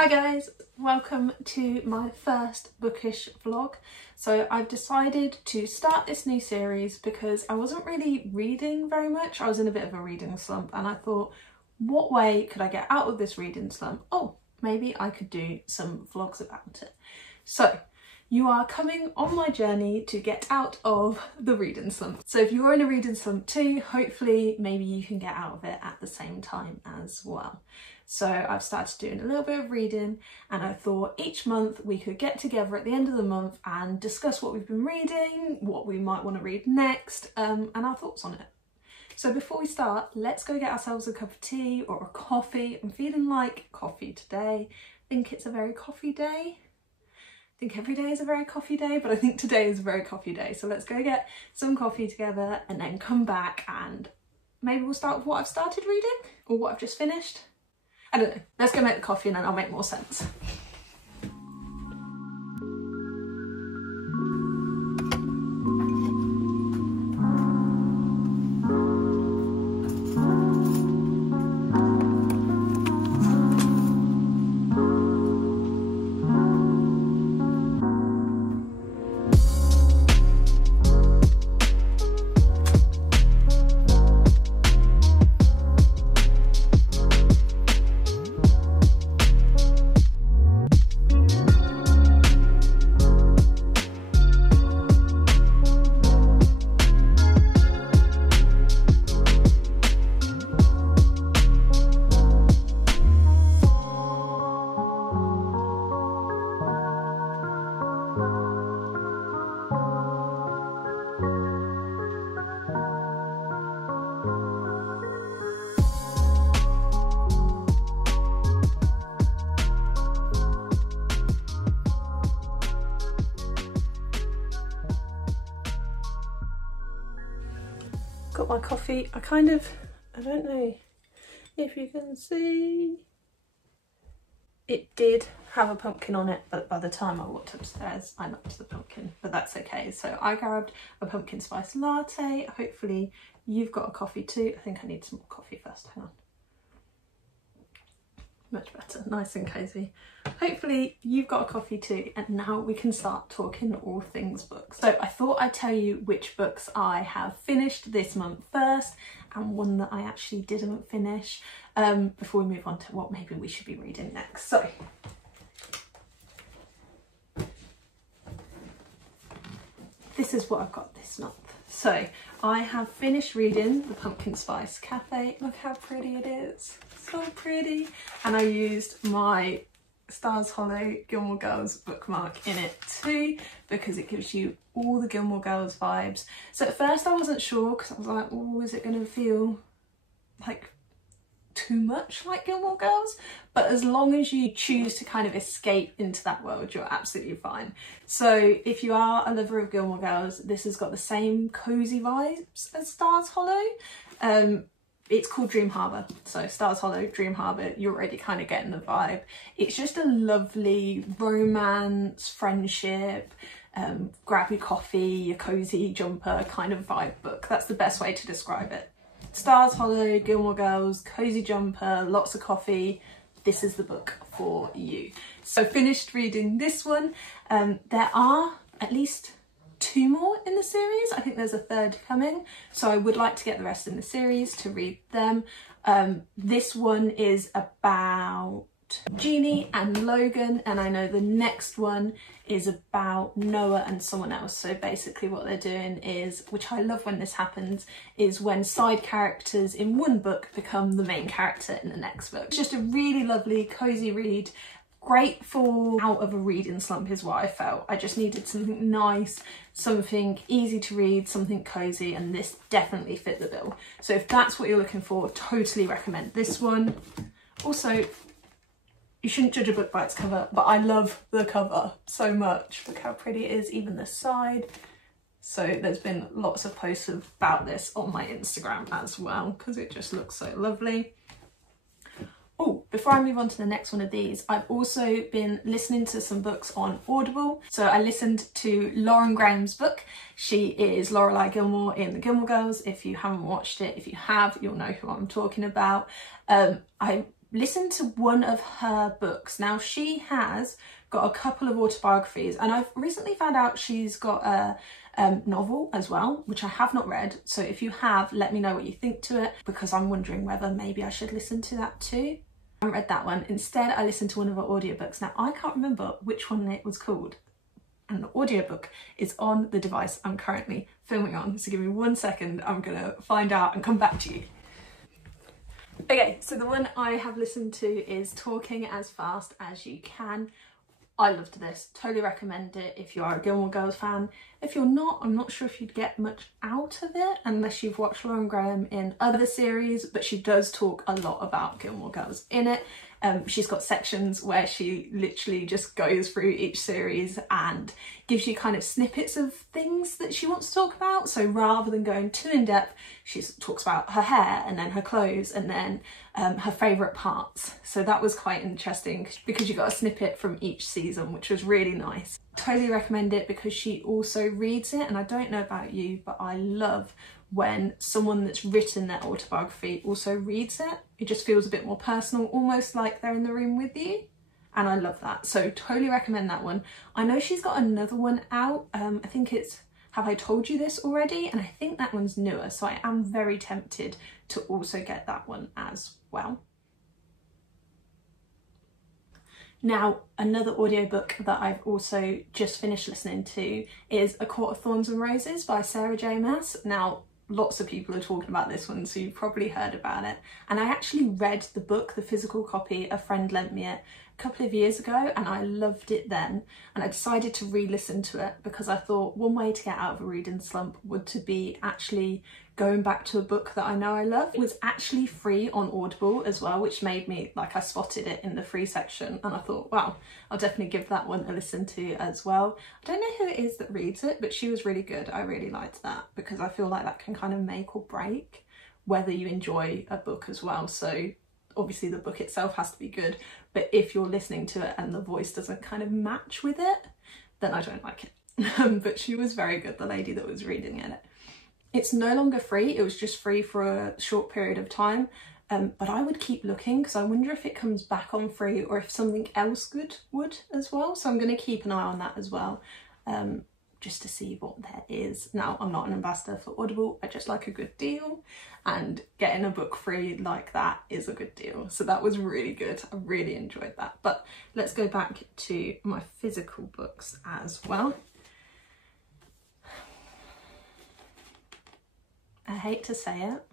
Hi guys, welcome to my first bookish vlog. So I've decided to start this new series because I wasn't really reading very much. I was in a bit of a reading slump and I thought, what way could I get out of this reading slump? Oh, maybe I could do some vlogs about it. So you are coming on my journey to get out of the reading slump. So if you're in a reading slump too, hopefully maybe you can get out of it at the same time as well. So I've started doing a little bit of reading and I thought each month we could get together at the end of the month and discuss what we've been reading, what we might want to read next, and our thoughts on it. So before we start, let's go get ourselves a cup of tea or a coffee. I'm feeling like coffee today. I think it's a very coffee day. I think every day is a very coffee day, but I think today is a very coffee day. So let's go get some coffee together and then come back and maybe we'll start with what I've started reading or what I've just finished. I don't know. Let's go make the coffee and then I'll make more sense. Got my coffee. I don't know if you can see, it did have a pumpkin on it, but by the time I walked upstairs I knocked the pumpkin, but that's okay. So I grabbed a pumpkin spice latte. Hopefully you've got a coffee too. I think I need some more coffee first, hang on. Much better, nice and cozy. Hopefully you've got a coffee too, and now we can start talking all things books. So I thought I'd tell you which books I have finished this month first and one that I actually didn't finish before we move on to what maybe we should be reading next. So this is what I've got this month. So I have finished reading The Pumpkin Spice Cafe. Look how pretty it is, so pretty. And I used my Stars Hollow Gilmore Girls bookmark in it too because it gives you all the Gilmore Girls vibes. So at first I wasn't sure because I was like, oh, is it going to feel like too much like Gilmore Girls? But as long as you choose to kind of escape into that world, you're absolutely fine. So if you are a lover of Gilmore Girls, this has got the same cozy vibes as Stars Hollow. It's called Dream Harbour, so Stars Hollow, Dream Harbour, you're already kind of getting the vibe. It's just a lovely romance, friendship, grab your coffee, your cozy jumper kind of vibe book. That's the best way to describe it. Stars Hollow, Gilmore Girls, cozy jumper, lots of coffee. This is the book for you. So finished reading this one. There are at least 2 more in the series. I think there's a 3rd coming, so I would like to get the rest in the series to read them. This one is about Jeannie and Logan, and I know the next one is about Noah and someone else. So basically what they're doing is, which I love when this happens, is when side characters in one book become the main character in the next book. It's just a really lovely cozy read. Great for out of a reading slump is what I felt. I just needed something nice, something easy to read, something cozy, and this definitely fit the bill. So if that's what you're looking for, totally recommend this one. Also, you shouldn't judge a book by its cover, but I love the cover so much. Look how pretty it is, even the side. So there's been lots of posts about this on my Instagram as well because it just looks so lovely. Oh, before I move on to the next one of these, I've also been listening to some books on Audible. So I listened to Lauren Graham's book. She is Lorelai Gilmore in The Gilmore Girls. If you haven't watched it, if you have, you'll know who I'm talking about. I listened to one of her books. Now she has got a couple of autobiographies, and I've recently found out she's got a novel as well, which I have not read. So if you have, let me know what you think to it, because I'm wondering whether maybe I should listen to that too. I haven't read that one. Instead, I listened to one of her audiobooks. Now I can't remember which one it was called, and the audiobook is on the device I'm currently filming on. So give me 1 second, I'm gonna find out and come back to you. Okay, so the one I have listened to is Talking as Fast as You Can. I loved this, totally recommend it if you are a Gilmore Girls fan. If you're not, I'm not sure if you'd get much out of it unless you've watched Lauren Graham in other series, but she does talk a lot about Gilmore Girls in it. She's got sections where she literally just goes through each series and gives you kind of snippets of things that she wants to talk about. So rather than going too in depth, she talks about her hair and then her clothes and then her favourite parts. So that was quite interesting because you got a snippet from each season, which was really nice. Totally recommend it because she also reads it, and I don't know about you, but I love when someone that's written their autobiography also reads it. It just feels a bit more personal, almost like they're in the room with you. And I love that. So totally recommend that one. I know she's got another one out. I think it's Have I Told You This Already? And I think that one's newer. So I am very tempted to also get that one as well. Now, another audiobook that I've also just finished listening to is A Court of Thorns and Roses by Sarah J. Maas. Now, lots of people are talking about this one, so you've probably heard about it. And I actually read the book, the physical copy, a friend lent me it a couple of years ago, and I loved it then. And I decided to re-listen to it because I thought one way to get out of a reading slump would to be actually going back to a book that I know I love. It was actually free on Audible as well, which made me, like, I spotted it in the free section and I thought, wow, I'll definitely give that one a listen to as well. I don't know who it is that reads it, but she was really good. I really liked that because I feel like that can kind of make or break whether you enjoy a book as well. So obviously the book itself has to be good, but if you're listening to it and the voice doesn't kind of match with it, then I don't like it. But she was very good, the lady that was reading it. It's no longer free, it was just free for a short period of time, but I would keep looking because I wonder if it comes back on free or if something else good would as well. So I'm going to keep an eye on that as well, just to see what there is. Now, I'm not an ambassador for Audible, I just like a good deal, and getting a book free like that is a good deal. So that was really good, I really enjoyed that. But let's go back to my physical books as well. I hate to say it,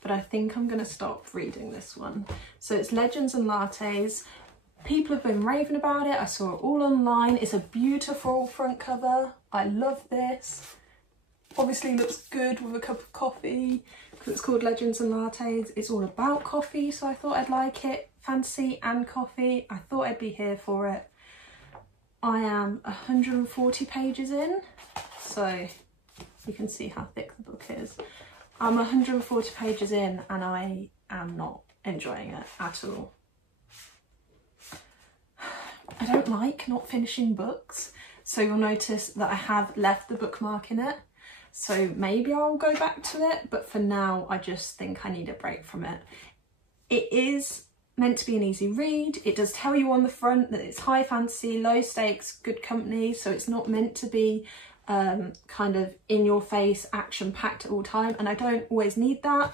but I think I'm going to stop reading this one. So it's Legends and Lattes. People have been raving about it. I saw it all online. It's a beautiful front cover. I love this. Obviously looks good with a cup of coffee because it's called Legends and Lattes. It's all about coffee, so I thought I'd like it. Fancy and coffee. I thought I'd be here for it. I am 140 pages in, so you can see how thick the book is. I'm 140 pages in and I am not enjoying it at all. I don't like not finishing books, so you'll notice that I have left the bookmark in it. So maybe I'll go back to it, but for now I just think I need a break from it. It is meant to be an easy read. It does tell you on the front that it's high fantasy, low stakes, good company, so it's not meant to be kind of in your face, action packed at all time, and I don't always need that.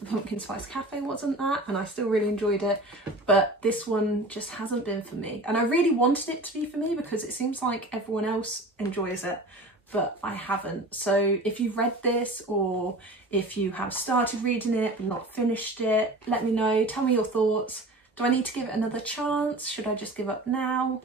The Pumpkin Spice Cafe wasn't that, and I still really enjoyed it, but this one just hasn't been for me. And I really wanted it to be for me because it seems like everyone else enjoys it, but I haven't. So if you've read this, or if you have started reading it but not finished it, let me know, tell me your thoughts. Do I need to give it another chance? Should I just give up now?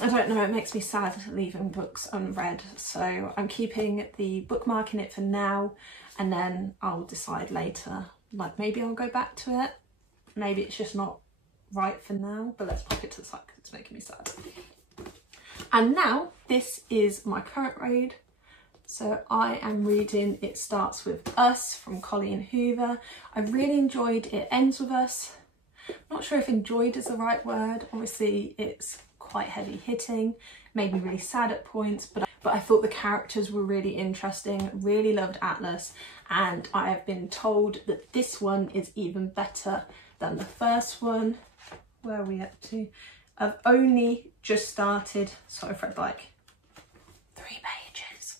I don't know, it makes me sad leaving books unread, so I'm keeping the bookmark in it for now, and then I'll decide later, like maybe I'll go back to it, maybe it's just not right for now, but let's pop it to the side because it's making me sad. And now this is my current read. So I am reading It Starts With Us from Colleen Hoover. I really enjoyed It Ends With Us. I'm not sure if enjoyed is the right word, obviously it's quite heavy hitting, made me really sad at points, but but I thought the characters were really interesting. Really loved Atlas, and I have been told that this one is even better than the first one. Where are we up to? I've only just started, so I've read like 3 pages.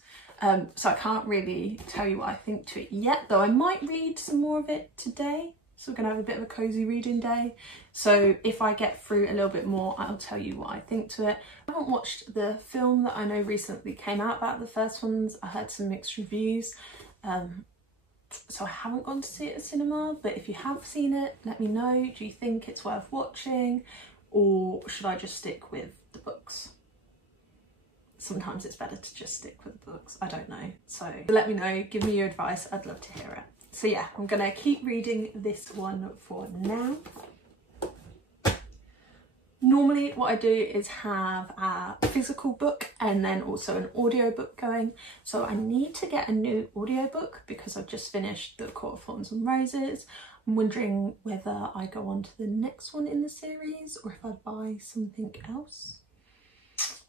So I can't really tell you what I think to it yet, though I might read some more of it today. So we're gonna have a bit of a cozy reading day. So if I get through a little bit more, I'll tell you what I think to it. I haven't watched the film that I know recently came out about the first ones. I heard some mixed reviews. So I haven't gone to see it at cinema, but if you have seen it, let me know. Do you think it's worth watching, or should I just stick with the books? Sometimes it's better to just stick with the books. I don't know. So let me know, give me your advice. I'd love to hear it. So yeah, I'm gonna keep reading this one for now. Normally what I do is have a physical book and then also an audiobook going. So I need to get a new audiobook because I've just finished The Court of Thorns and Roses. I'm wondering whether I go on to the next one in the series or if I buy something else.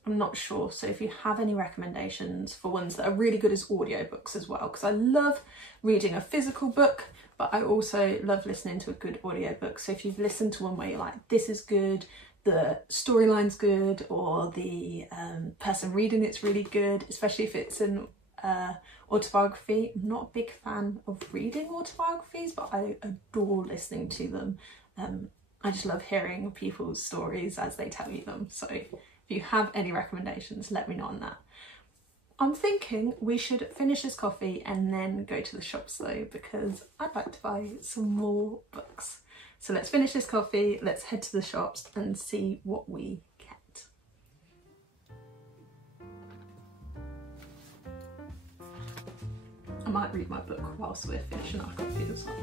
I'm not sure. So if you have any recommendations for ones that are really good as audiobooks as well, because I love reading a physical book, but I also love listening to a good audiobook. So if you've listened to one where you're like, this is good, the storyline's good, or the person reading it's really good, especially if it's an autobiography. I'm not a big fan of reading autobiographies, but I adore listening to them. I just love hearing people's stories as they tell you them. So if you have any recommendations, let me know on that. I'm thinking we should finish this coffee and then go to the shops though, because I'd like to buy some more books. So let's finish this coffee, let's head to the shops and see what we get. I might read my book whilst we're finishing our coffee as well.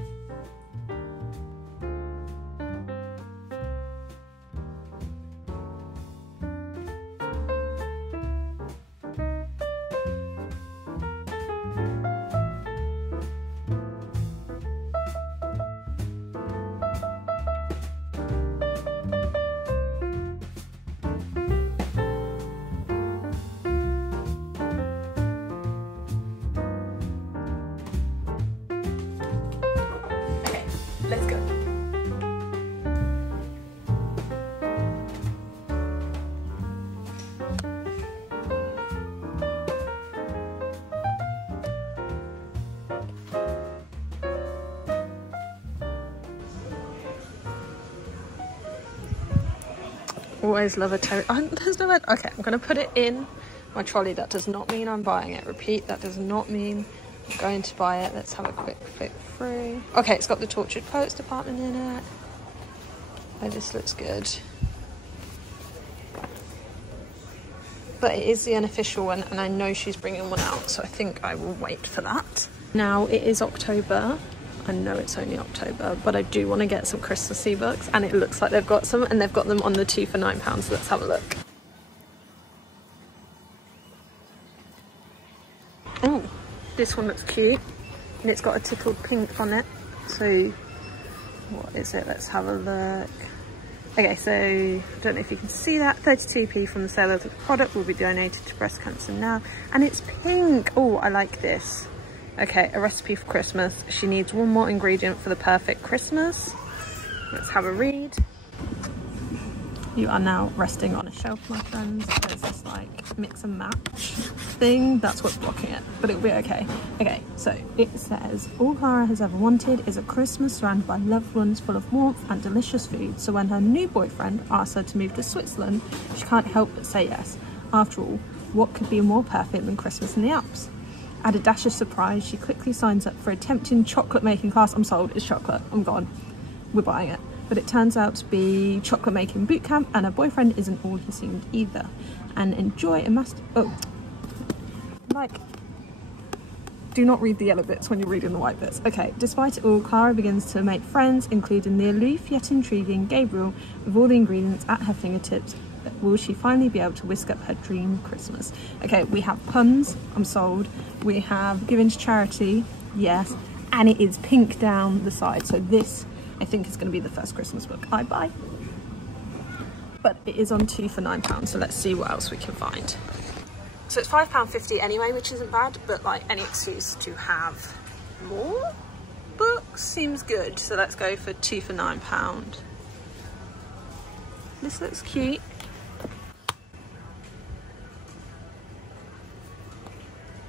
Let's go. Always love a terry. Oh, there's no. Okay, I'm gonna put it in my trolley. That does not mean I'm buying it. Repeat, that does not mean I'm going to buy it. Let's have a quick flick through. Okay, it's got the Tortured Poets department in it. Oh, this looks good. But it is the unofficial one, and I know she's bringing one out, so I think I will wait for that. Now it is October. I know it's only October, but I do want to get some Christmassy books, and it looks like they've got some, and they've got them on the 2 for £9. So let's have a look. Oh, this one looks cute, and it's got a tickled pink on it. So what is it? Let's have a look. Okay, so I don't know if you can see that. 32p from the sale of the product will be donated to breast cancer now, and it's pink. Oh, I like this. Okay, a recipe for Christmas. She needs one more ingredient for the perfect Christmas. Let's have a read. You are now resting on a shelf, my friends. There's this like mix and match thing. That's what's blocking it, but it'll be okay. Okay, so it says, all Clara has ever wanted is a Christmas surrounded by loved ones, full of warmth and delicious food. So when her new boyfriend asks her to move to Switzerland, she can't help but say yes. After all, what could be more perfect than Christmas in the Alps? Add a dash of surprise, she quickly signs up for a tempting chocolate making class. I'm sold, it's chocolate, I'm gone. We're buying it. But it turns out to be chocolate making boot camp, and her boyfriend isn't all he seemed either. And enjoy a do not read the yellow bits when you're reading the white bits. Okay, despite it all, Clara begins to make friends, including the aloof yet intriguing Gabriel, with all the ingredients at her fingertips. Will she finally be able to whisk up her dream Christmas? Okay, we have puns, I'm sold. We have given to charity, yes. And it is pink down the side. So this, I think, is going to be the first Christmas book I buy. But it is on 2 for £9, so let's see what else we can find. So it's £5.50 anyway, which isn't bad, but like any excuse to have more books seems good. So let's go for 2 for £9. This looks cute.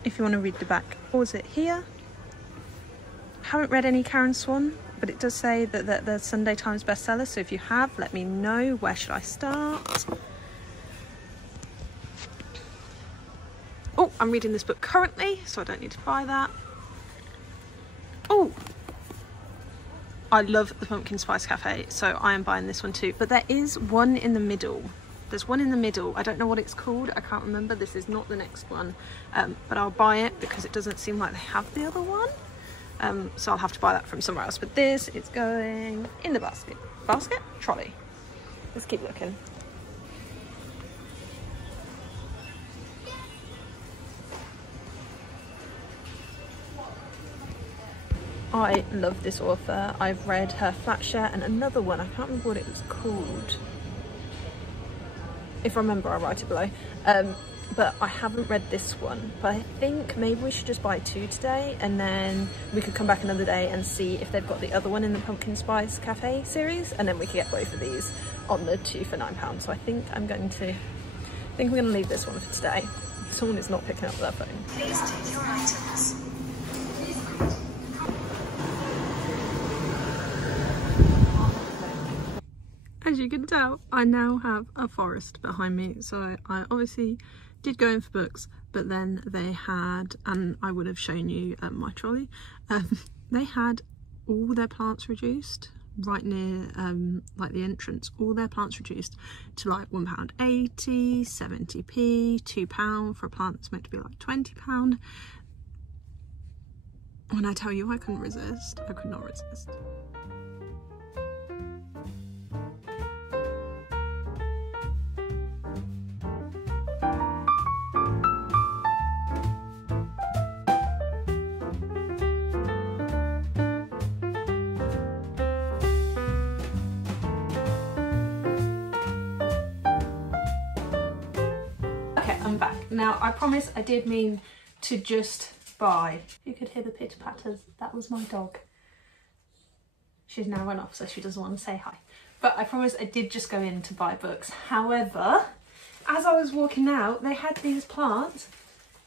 If you want to read the back, pause it here. Haven't read any Karen Swan, but it does say that they're Sunday Times bestseller. So if you have, let me know. Where should I start? Oh, I'm reading this book currently, so I don't need to buy that. Oh, I love the Pumpkin Spice Cafe, so I am buying this one too. But there is one in the middle. There's one in the middle. I don't know what it's called. I can't remember. This is not the next one. But I'll buy it because it doesn't seem like they have the other one. So I'll have to buy that from somewhere else. But this is going in the basket. Basket? Trolley. Let's keep looking. I love this author. I've read her Flatshare and another one. I can't remember what it was called. If I remember, I'll write it below. But I haven't read this one. But I think maybe we should just buy 2 today, and then we could come back another day and see if they've got the other one in the Pumpkin Spice Cafe series, and then we could get both of these on the 2 for £9. So I think we're going to leave this one for today. Someone is not picking up their phone. Please take your items. As you can tell, I now have a forest behind me. So I obviously did go in for books, but then they had, and I would have shown you my trolley, they had all their plants reduced right near like the entrance. All their plants reduced to like £1.80, 70p, £2 for a plant that's meant to be like £20. When I tell you I couldn't resist, I could not resist. I'm back. Now, I promise I did mean to just buy. You could hear the pitter patters. That was my dog. She's now run off, so she doesn't want to say hi. But I promise I did just go in to buy books. However, as I was walking out, they had these plants.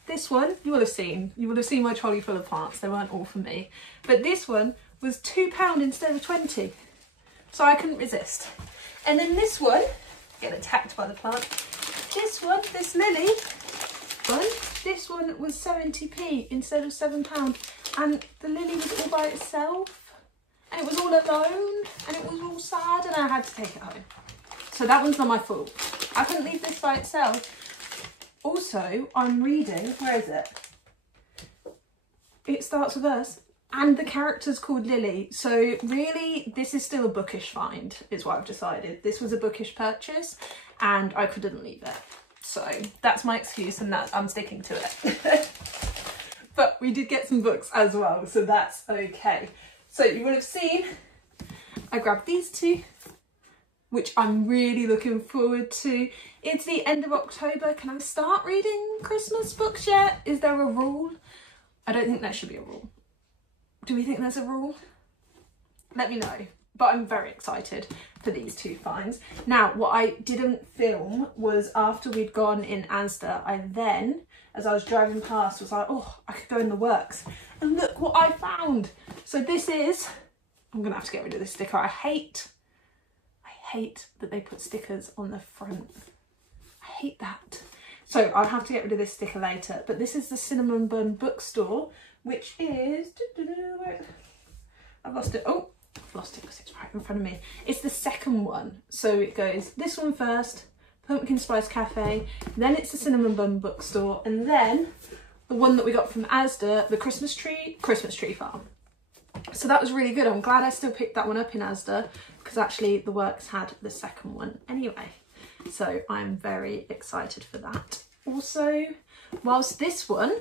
This one, you will have seen. You will have seen my trolley full of plants. They weren't all for me. But this one was £2 instead of 20. So I couldn't resist. And then this one, get attacked by the plant. This one, this lily one, this one was 70p instead of £7, and the lily was all by itself, and it was all alone, and it was all sad, and I had to take it home. So that one's not my fault. I couldn't leave this by itself. Also, I'm reading, where is it? It starts with us, and the character's called Lily. So really, this is still a bookish find, is what I've decided. This was a bookish purchase, and I couldn't leave it. So that's my excuse, and I'm sticking to it. But we did get some books as well, so that's okay. So you will have seen I grabbed these 2, which I'm really looking forward to. It's the end of October. Can I start reading Christmas books yet? Is there a rule? I don't think there should be a rule. Do we think there's a rule? Let me know. But I'm very excited for these 2 finds. Now, what I didn't film was after we'd gone in Asda, I then, as I was driving past, was like, oh, I could go in the works. And look what I found. So this is, I'm gonna have to get rid of this sticker. I hate that they put stickers on the front. I hate that. So I'll have to get rid of this sticker later. But this is the Cinnamon Bun Bookstore, which is, I've lost it. Oh, I've lost it because it's right in front of me. It's the second one. So it goes this one first, Pumpkin Spice Cafe, then it's the Cinnamon Bun Bookstore, and then the one that we got from Asda, the Christmas Tree Farm. So that was really good. I'm glad I still picked that one up in Asda, because actually the works had the second one anyway. So I'm very excited for that. Also, whilst this one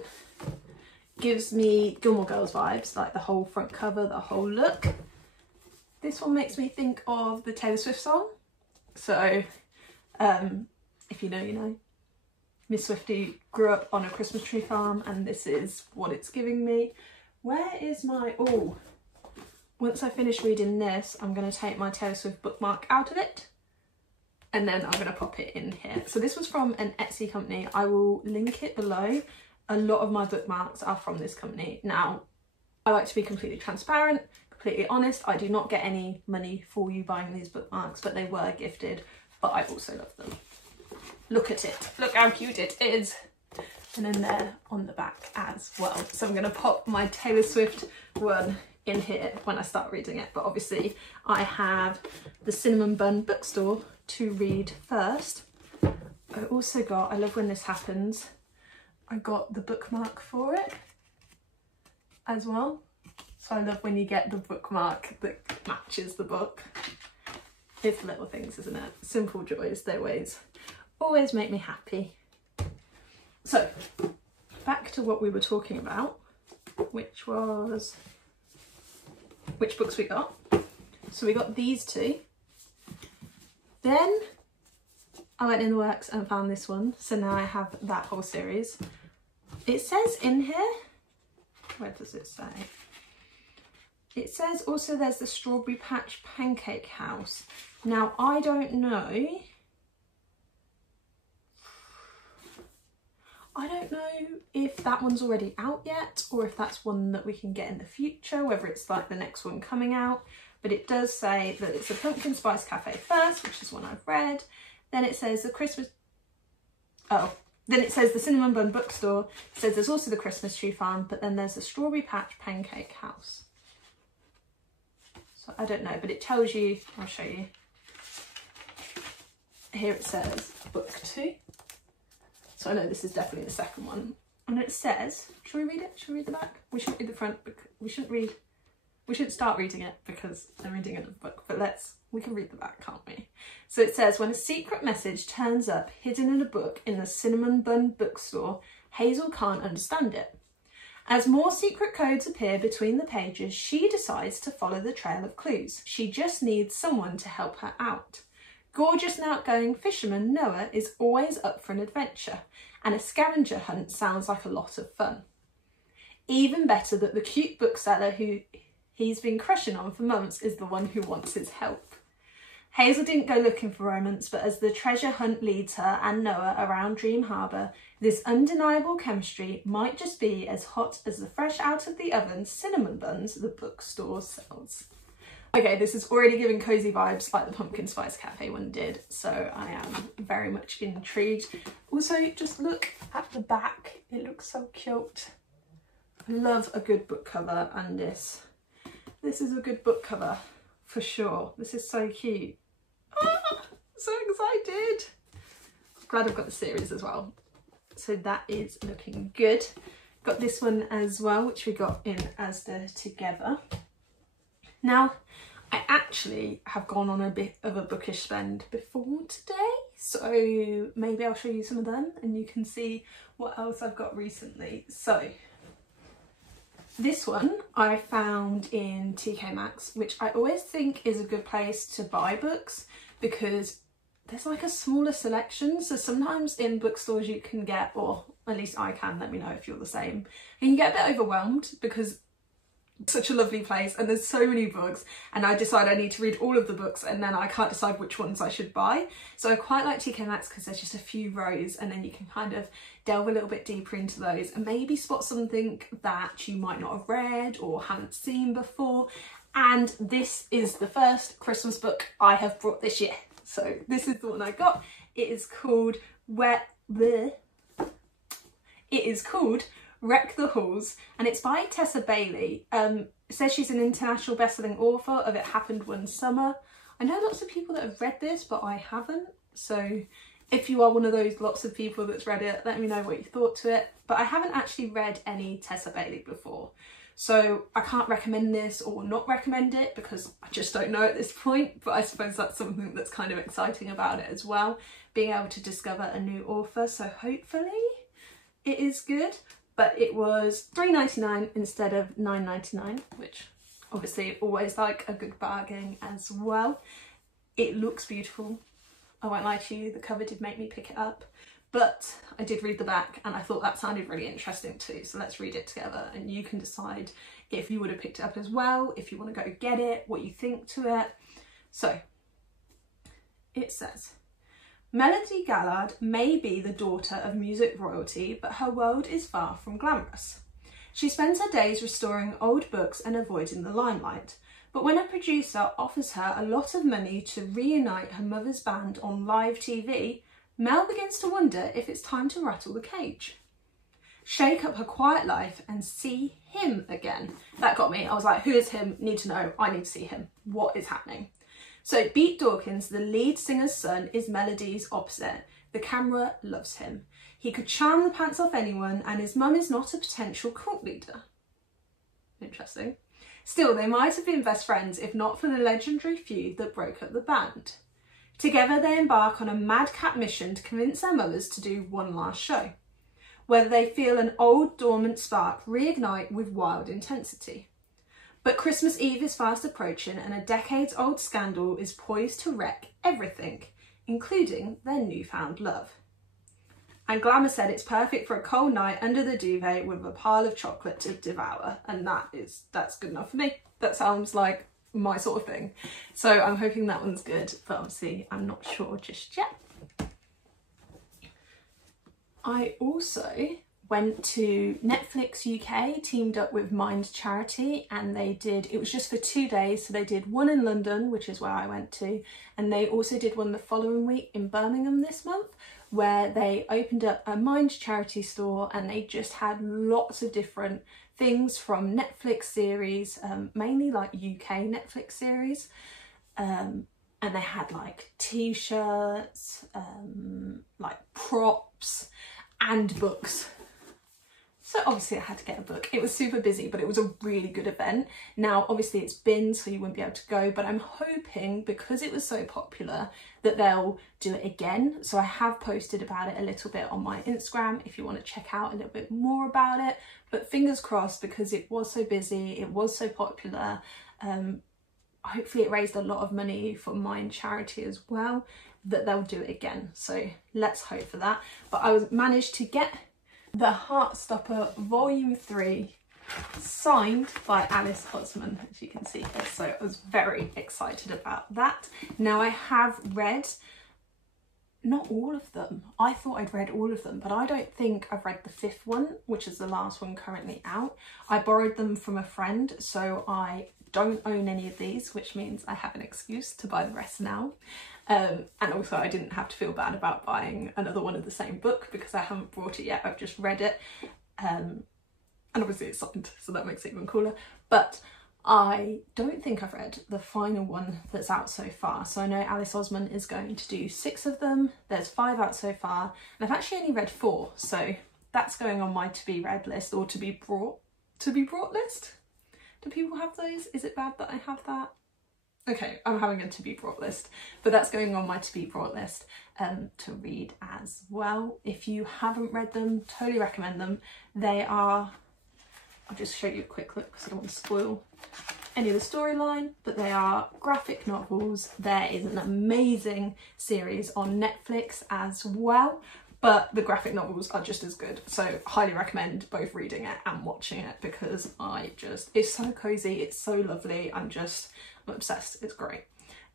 gives me Gilmore Girls vibes, like the whole front cover, the whole look, this one makes me think of the Taylor Swift song. So if you know, you know. Miss Swifty grew up on a Christmas tree farm, and this is what it's giving me. Where is my, oh, once I finish reading this, I'm going to take my Taylor Swift bookmark out of it, and then I'm going to pop it in here. So this was from an Etsy company. I will link it below. A lot of my bookmarks are from this company. Now, I like to be completely transparent, completely honest. I do not get any money for you buying these bookmarks, but they were gifted, but I also love them. Look at it. Look how cute it is. And then they're on the back as well. So I'm going to pop my Taylor Swift one in here when I start reading it. But obviously I have the Cinnamon Bun Bookstore to read first. I also got, I love when this happens, I got the bookmark for it as well. So I love when you get the bookmark that matches the book. It's little things, isn't it? Simple joys, they always make me happy. So back to what we were talking about, which was which books we got. So we got these two. Then I went in the works and found this one. So now I have that whole series. It says in here, where does it say? It says also there's the Strawberry Patch Pancake House. Now I don't know. I don't know if that one's already out yet or if that's one that we can get in the future, whether it's like the next one coming out. But it does say that it's the Pumpkin Spice Cafe first, which is one I've read. Then it says the then it says the Cinnamon Bun Bookstore. It says there's also the Christmas Tree Farm, but then there's the Strawberry Patch Pancake House. So I don't know, but it tells you, I'll show you. Here it says book 2. So I know this is definitely the second one. And it says, should we read it? Should we read the back? We shouldn't read the front, because we shouldn't start reading it because I'm reading another book, but we can read the back, can't we? So it says, when a secret message turns up hidden in a book in the Cinnamon Bun Bookstore, Hazel can't understand it. As more secret codes appear between the pages, she decides to follow the trail of clues. She just needs someone to help her out. Gorgeous and outgoing fisherman Noah is always up for an adventure, and a scavenger hunt sounds like a lot of fun. Even better that the cute bookseller who he's been crushing on for months is the one who wants his help. Hazel didn't go looking for romance, but as the treasure hunt leads her and Noah around Dream Harbour, this undeniable chemistry might just be as hot as the fresh out of the oven cinnamon buns the bookstore sells. Okay, this is already giving cozy vibes like the Pumpkin Spice Cafe one did, so I am very much intrigued. Also, just look at the back, it looks so cute. I love a good book cover, and this is a good book cover for sure. This is so cute. Ah, so excited. Glad I've got the series as well. So that is looking good. Got this one as well, which we got in Asda together. Now, I actually have gone on a bit of a bookish spend before today, so maybe I'll show you some of them and you can see what else I've got recently. So this one I found in TK Maxx, which I always think is a good place to buy books because there's like a smaller selection. So sometimes in bookstores you can get, or at least I can, let me know if you're the same, you can get a bit overwhelmed because it's such a lovely place and there's so many books, and I decide I need to read all of the books and then I can't decide which ones I should buy. So I quite like TK Maxx because there's just a few rows and then you can kind of delve a little bit deeper into those and maybe spot something that you might not have read or haven't seen before. And this is the first Christmas book I have brought this year. So this is the one I got. It is called Wreck the Halls, and it's by Tessa Bailey. It says she's an international best-selling author of It Happened One Summer. I know lots of people that have read this, but I haven't. So if you are one of those lots of people that's read it, let me know what you thought to it. But I haven't actually read any Tessa Bailey before. So I can't recommend this or not recommend it because I just don't know at this point. But I suppose that's something that's kind of exciting about it as well, being able to discover a new author. So hopefully it is good. But it was $3.99 instead of $9.99, which obviously always like a good bargain as well. It looks beautiful. I won't lie to you, the cover did make me pick it up. but I did read the back and I thought that sounded really interesting too. So let's read it together and you can decide if you would have picked it up as well, if you want to go get it, what you think to it. So it says, Melody Gallard may be the daughter of music royalty, but her world is far from glamorous. She spends her days restoring old books and avoiding the limelight. But when a producer offers her a lot of money to reunite her mother's band on live TV, Mel begins to wonder if it's time to rattle the cage. Shake up her quiet life and see him again. That got me. I was like, who is him? Need to know. I need to see him. What is happening? So Beat Dawkins, the lead singer's son, is Melody's opposite. The camera loves him. He could charm the pants off anyone, and his mum is not a potential cult leader. Interesting. Still, they might have been best friends if not for the legendary feud that broke up the band. Together they embark on a madcap mission to convince their mothers to do one last show, where they feel an old dormant spark reignite with wild intensity. But Christmas Eve is fast approaching and a decades-old scandal is poised to wreck everything, including their newfound love. And Glamour said it's perfect for a cold night under the duvet with a pile of chocolate to devour, and that's good enough for me. That sounds like my sort of thing. So I'm hoping that one's good, but obviously I'm not sure just yet. I also went to Netflix UK, teamed up with Mind Charity, and it was just for 2 days. So they did one in London, which is where I went to, and they also did one the following week in Birmingham this month, where they opened up a Mind Charity store and they just had lots of different things from Netflix series, mainly like UK Netflix series. And they had like t-shirts, like props and books. So obviously I had to get a book. It was super busy, but it was a really good event. Now, obviously it's been, so you wouldn't be able to go, but I'm hoping because it was so popular that they'll do it again. So I have posted about it a little bit on my Instagram if you want to check out a little bit more about it. But fingers crossed, because it was so busy, it was so popular. Hopefully it raised a lot of money for Mind Charity as well, that they'll do it again. So let's hope for that. But I managed to get the Heartstopper Volume 3 signed by Alice Osman, as you can see here. So I was very excited about that. Now I have read not all of them. I thought I'd read all of them, but I don't think I've read the 5th one, which is the last one currently out. I borrowed them from a friend, so I don't own any of these, which means I have an excuse to buy the rest now. And also I didn't have to feel bad about buying another one of the same book because I haven't bought it yet, I've just read it. And obviously it's signed, so that makes it even cooler. But I don't think I've read the final one that's out so far. So I know Alice Osman is going to do 6 of them. There's 5 out so far, and I've actually only read 4. So that's going on my to be read list, or to be brought list. Do people have those? Is it bad that I have that? Okay, I'm having a to be brought list, but that's going on my to be brought list to read as well. If you haven't read them, totally recommend them. They are, I'll just show you a quick look because I don't want to spoil any of the storyline, but they are graphic novels. There is an amazing series on Netflix as well, but the graphic novels are just as good. So highly recommend both reading it and watching it, because it's so cozy, it's so lovely. I'm obsessed, it's great.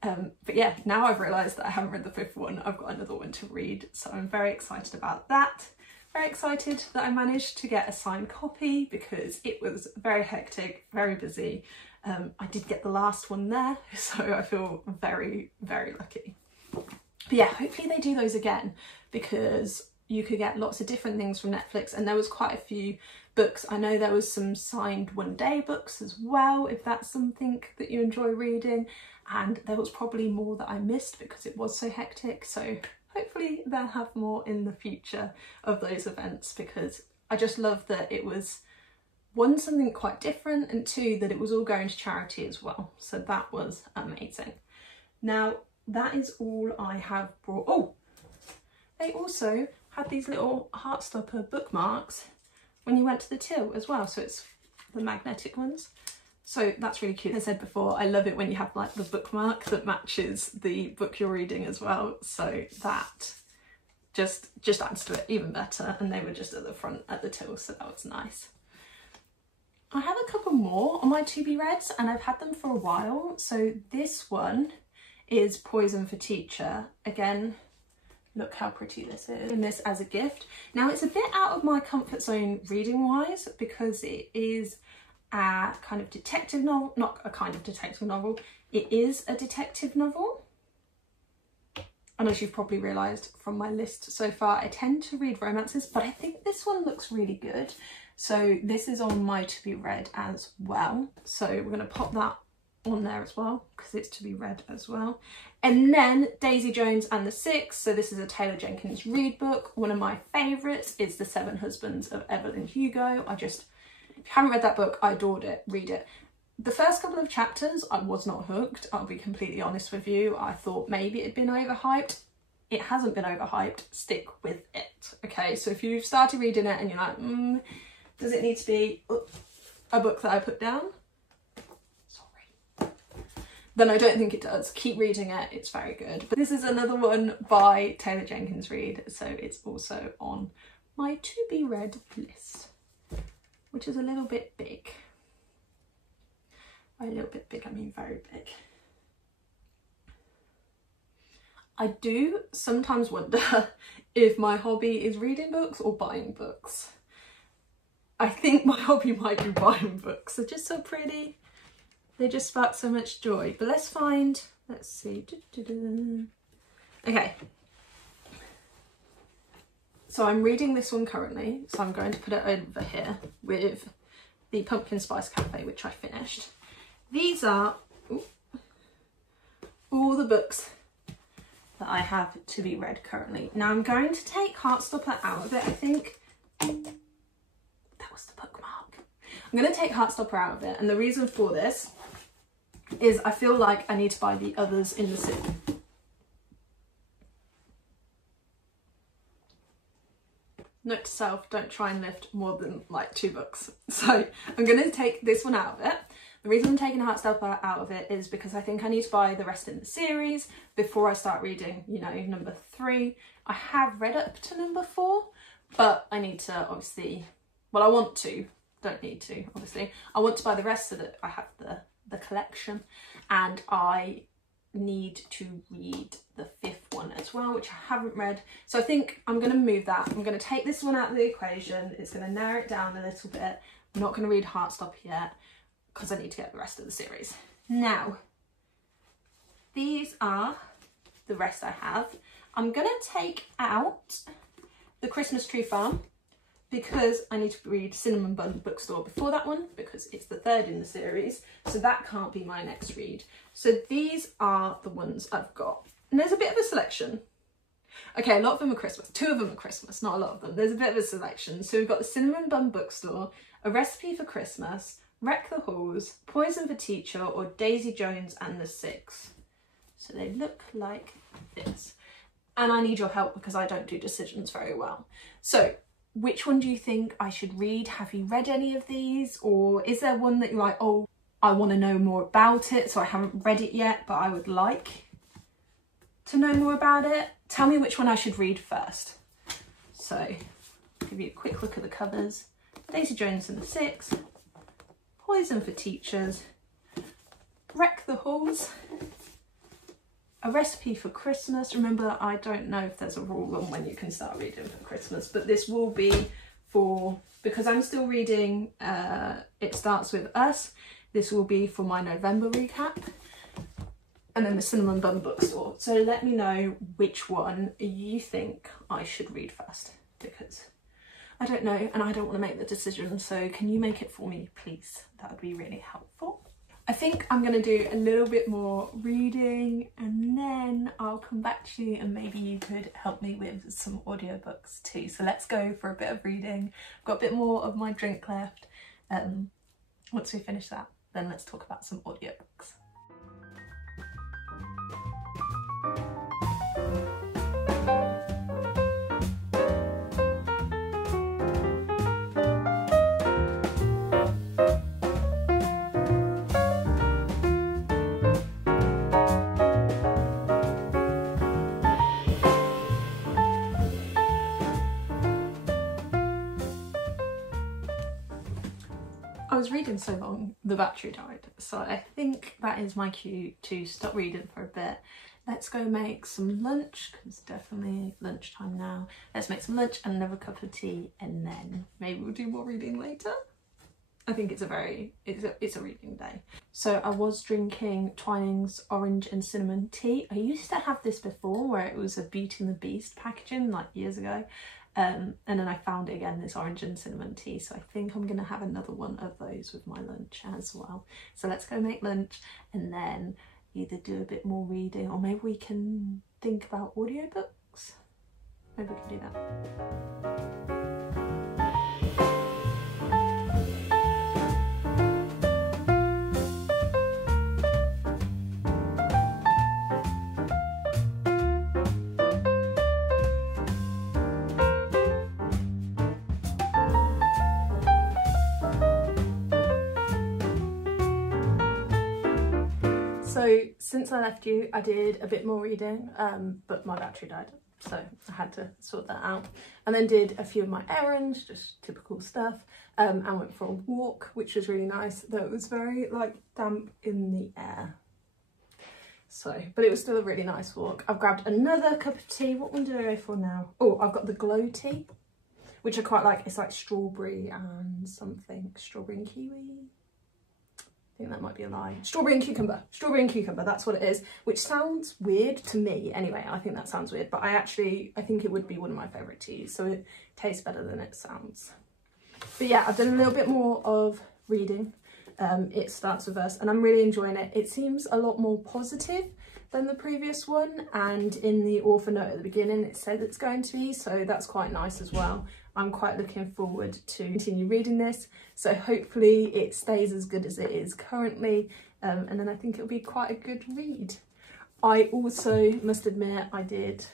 But yeah, now I've realised that I haven't read the 5th one, I've got another one to read, so I'm very excited about that. Very excited that I managed to get a signed copy because it was very hectic, very busy. I did get the last one there, so I feel very, very lucky. But yeah, hopefully they do those again, because you could get lots of different things from Netflix, and there was quite a few books. I know there was some signed one-day books as well, if that's something that you enjoy reading, and there was probably more that I missed because it was so hectic. So hopefully they'll have more in the future of those events, because I just love that it was, 1, something quite different, and 2, that it was all going to charity as well. So that was amazing. Now that is all I have brought. Oh, they also had these little Heartstopper bookmarks when you went to the till as well, so it's the magnetic ones. So that's really cute. As I said before, I love it when you have like the bookmark that matches the book you're reading as well. So that just adds to it even better. And they were just at the front at the till, so that was nice. I have a couple more on my to be reads and I've had them for a while. So this one is Poison for Teacher. Again, look how pretty this is. In this as a gift. Now it's a bit out of my comfort zone reading wise because it is a kind of detective novel, not a kind of detective novel, it is a detective novel. And as you've probably realised from my list so far, I tend to read romances, but I think this one looks really good. So this is on my to be read as well. So we're going to pop that on there as well because it's to be read as well. And then Daisy Jones and the Six. So this is a Taylor Jenkins Reid book. One of my favourites is The Seven Husbands of Evelyn Hugo. If you haven't read that book, I adored it. Read it. The first couple of chapters, I was not hooked. I'll be completely honest with you. I thought maybe it had been overhyped. It hasn't been overhyped. Stick with it. Okay, so if you've started reading it and you're like, does it need to be a book that I put down? Sorry. Then I don't think it does. Keep reading it. It's very good. But this is another one by Taylor Jenkins Reid. So it's also on my to be read list, which is a little bit big. By a little bit big, I mean very big. I do sometimes wonder if my hobby is reading books or buying books. I think my hobby might be buying books. They're just so pretty. They just spark so much joy. But let's see. Okay. So I'm reading this one currently. So I'm going to put it over here with the Pumpkin Spice Cafe, which I finished. These are all the books that I have to be read currently. Now I'm going to take Heartstopper out of it, I think. That was the bookmark. I'm going to take Heartstopper out of it, and the reason for this is I feel like I need to buy the others in the series. Note to self, don't try and lift more than like 2 books. So I'm going to take this one out of it. The reason I'm taking Heartstopper out of it is because I think I need to buy the rest in the series before I start reading, you know, number 3. I have read up to number 4, but I need to obviously, well, I want to, don't need to, obviously. I want to buy the rest so that I have the collection, and I need to read the 5th one as well, which I haven't read. So I think I'm going to move that. I'm going to take this one out of the equation. It's going to narrow it down a little bit. I'm not going to read Heartstopper yet, because I need to get the rest of the series. Now, these are the rest I have. I'm going to take out The Christmas Tree Farm because I need to read Cinnamon Bun Bookstore before that one because it's the 3rd in the series, so that can't be my next read. So these are the ones I've got. And there's a bit of a selection. Okay, a lot of them are Christmas. 2 of them are Christmas, not a lot of them. There's a bit of a selection. So we've got the Cinnamon Bun Bookstore, A Recipe for Christmas, Wreck the Halls, Poison for Teacher, or Daisy Jones and the Six. So they look like this. And I need your help because I don't do decisions very well. So which one do you think I should read? Have you read any of these? Or is there one that you're like, oh, I want to know more about it, so I haven't read it yet, but I would like to know more about it? Tell me which one I should read first. So I'll give you a quick look at the covers. Daisy Jones and the Six, Poison for Teachers, Wreck the Halls, A Recipe for Christmas. Remember, I don't know if there's a rule on when you can start reading for Christmas, but this will be for, because I'm still reading It Starts With Us, this will be for my November recap. And then the Cinnamon Bun Bookstore. So let me know which one you think I should read first, because I don't know and I don't want to make the decision, so can you make it for me, please? That would be really helpful. I think I'm going to do a little bit more reading and then I'll come back to you and maybe you could help me with some audiobooks too. So let's go for a bit of reading. I've got a bit more of my drink left. Once we finish that, then let's talk about some audiobooks. was reading so long, the battery died. So I think that is my cue to stop reading for a bit. Let's go make some lunch, because it's definitely lunchtime now. Let's make some lunch and another cup of tea, and then maybe we'll do more reading later. I think it's a reading day. So I was drinking Twining's orange and cinnamon tea. I used to have this before where it was a Beauty and the Beast packaging like years ago. And then I found it again, this orange and cinnamon tea. So I think I'm gonna have another one of those with my lunch as well. So let's go make lunch and then either do a bit more reading, or maybe we can think about audiobooks. Maybe we can do that. So since I left you, I did a bit more reading, but my battery died, so I had to sort that out. And then did a few of my errands, just typical stuff, and went for a walk, which was really nice, though it was very like damp in the air. So, but it was still a really nice walk. I've grabbed another cup of tea. What one did I go for now? Oh, I've got the Glow tea, which I quite like. It's like strawberry and something, strawberry and kiwi. I think that might be a lie. Strawberry and cucumber, that's what it is, which sounds weird to me anyway. I think that sounds weird, but I think it would be one of my favourite teas, so it tastes better than it sounds. But yeah, I've done a little bit more of reading. It starts with us and I'm really enjoying it. It seems a lot more positive than the previous one, and in the author note at the beginning it said it's going to be, so that's quite nice as well. I'm quite looking forward to continue reading this, so hopefully it stays as good as it is currently, and then I think it'll be quite a good read. I also must admit I did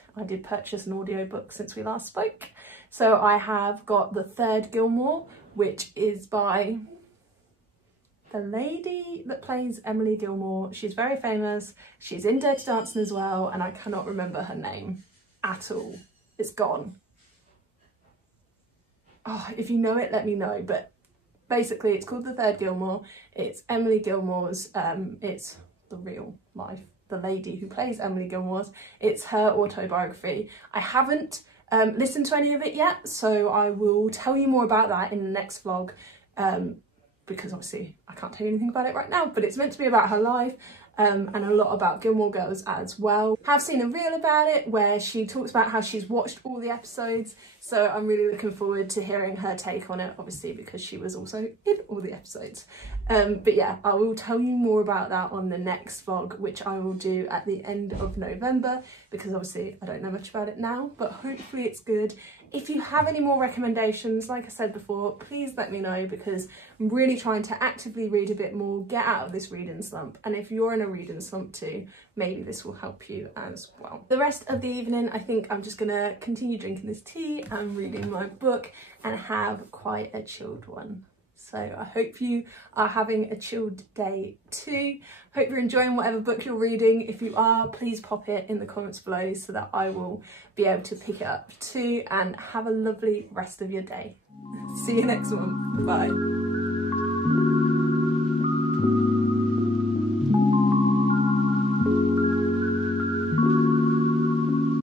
purchase an audiobook since we last spoke. So I have got The Third Gilmore, which is by the lady that plays Emily Gilmore. She's very famous. She's in Dirty Dancing as well, and I cannot remember her name at all. It's gone. Oh, if you know it, let me know. But basically, it's called The Third Gilmore. It's Emily Gilmore's, it's the real life, the lady who plays Emily Gilmore's. It's her autobiography. I haven't listened to any of it yet, so I will tell you more about that in the next vlog. Because obviously I can't tell you anything about it right now, but it's meant to be about her life, and a lot about Gilmore Girls as well. I've seen a reel about it where she talks about how she's watched all the episodes, so I'm really looking forward to hearing her take on it, obviously because she was also in all the episodes. But yeah, I will tell you more about that on the next vlog, which I will do at the end of November, because obviously I don't know much about it now, but hopefully it's good. If you have any more recommendations, like I said before, please let me know, because I'm really trying to actively read a bit more, get out of this reading slump. And if you're in a reading slump too, maybe this will help you as well. The rest of the evening, I think I'm just gonna continue drinking this tea and reading my book and have quite a chilled one. So I hope you are having a chilled day too. Hope you're enjoying whatever book you're reading. If you are, please pop it in the comments below so that I will be able to pick it up too, and have a lovely rest of your day. See you next one. Bye.